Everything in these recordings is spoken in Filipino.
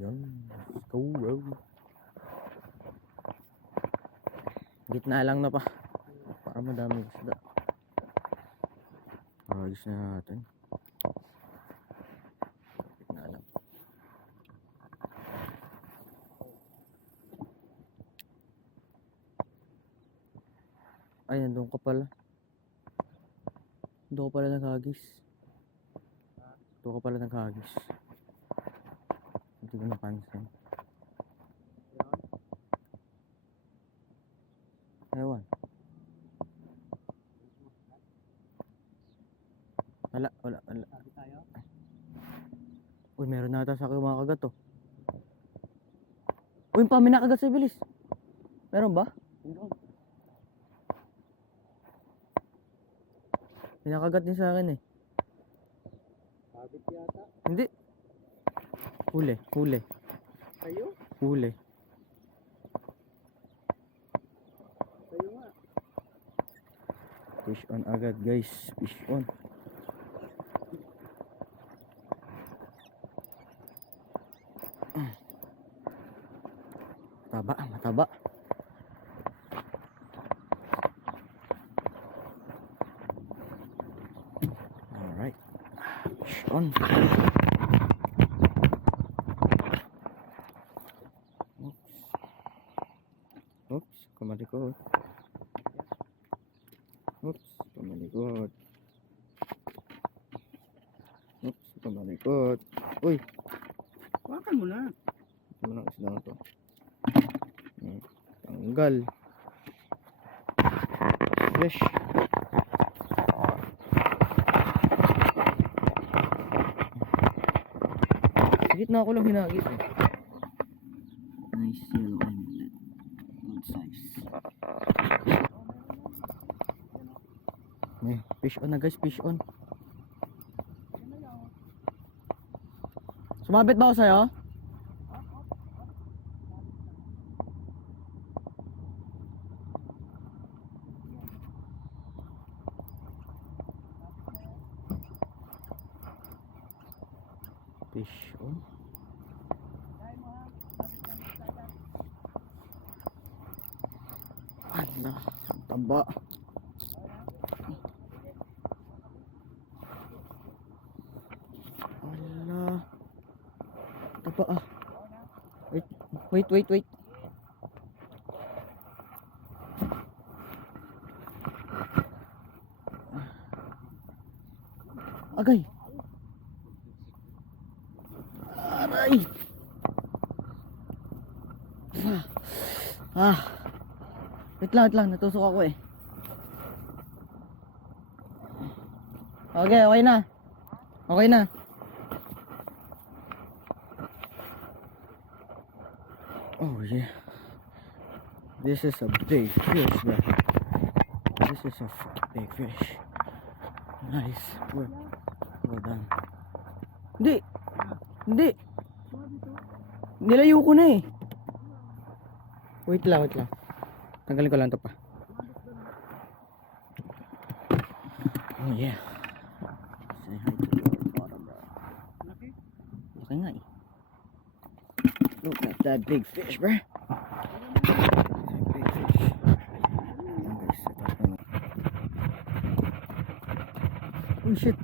Ayan. Let's go, bro. Gitna lang na pa. Para madaming isda. Ayos na natin. Gitna lang. Ay, nandun ka pala. Nandun ka pala naghagis. Nandun ka pala naghagis. Hindi ko napansin. Ewan. Wala. Uy, meron nata sa akin mga kagat, oh. Uy, pa, may nakagat sa bilis. Meron ba? Meron. May nakagat din sa akin, eh. Sabit yata. Hindi. Huli. Kayo? Huli. Kayo nga. Fish on agad, guys. Fish on. Mataba. Alright. Fish on. Oops, kumalikot. Uy, Hawakan mo na. ito mo ng isda na to. Tanggal. Fresh. Sigit na ako lang hinagis, eh. Nice yellow eyelet. Good size. May fish on na, guys, fish on. Sumabit ba ako sa'yo? Fish on. Ala, taba. Ala, taba, ah. Wait. Agay. Aray. Wait lang, natusok ako, eh. Okay na. Oh yeah. This is a big fish, bro. This is a big fish. Nice. Well done. Hindi. Nilayo ko na, eh. Wait lang. Tanggalin ko lang ito pa. Oh yeah. Say hi to your bottom, bro. Laki nga, eh. Look at that big fish, bro. Big fish. Oh shit.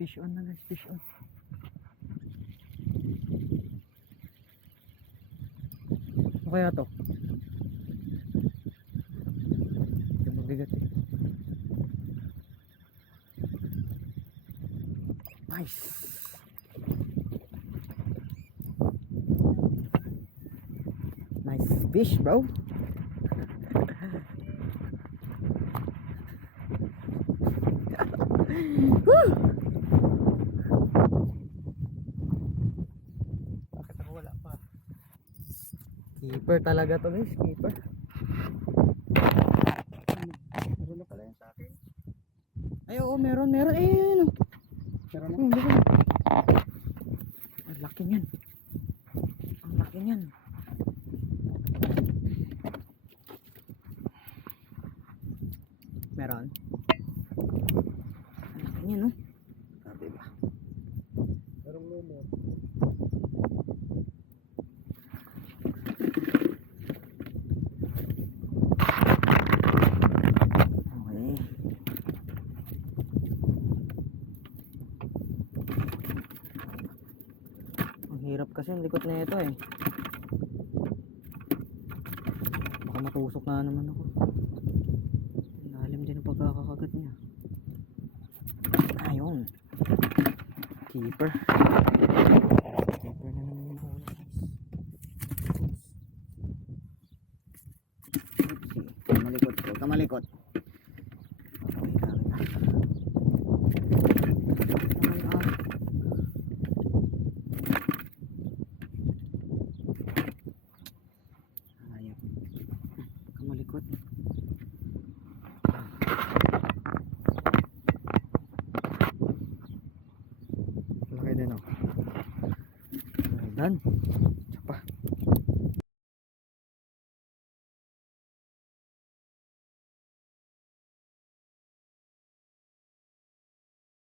Fish on na, guys. Fish on. Ano kaya to? Ito mabigat, eh. Nice. Nice fish, bro. Woo! Bakit ako wala pa? Keeper talaga to, guys. Keeper. Meron na pala yan sa akin. Ay, oo, meron. Ayun. Meron na. Ang laki niyan. Meron. Ang laki niyan, no? Sabi ba? Merong lumot. Hirap kasi ang likot na ito eh. Baka matusok na naman ako. Ang lalim din ang pagkakakagat niya. Ayun. Keeper. Keeper na naman yung huli guys. Oops. Oopsie. Kamalikot ko. Kamalikot. Okay, kakita. Ayap. Kamalikot. Laki din oh. Well done.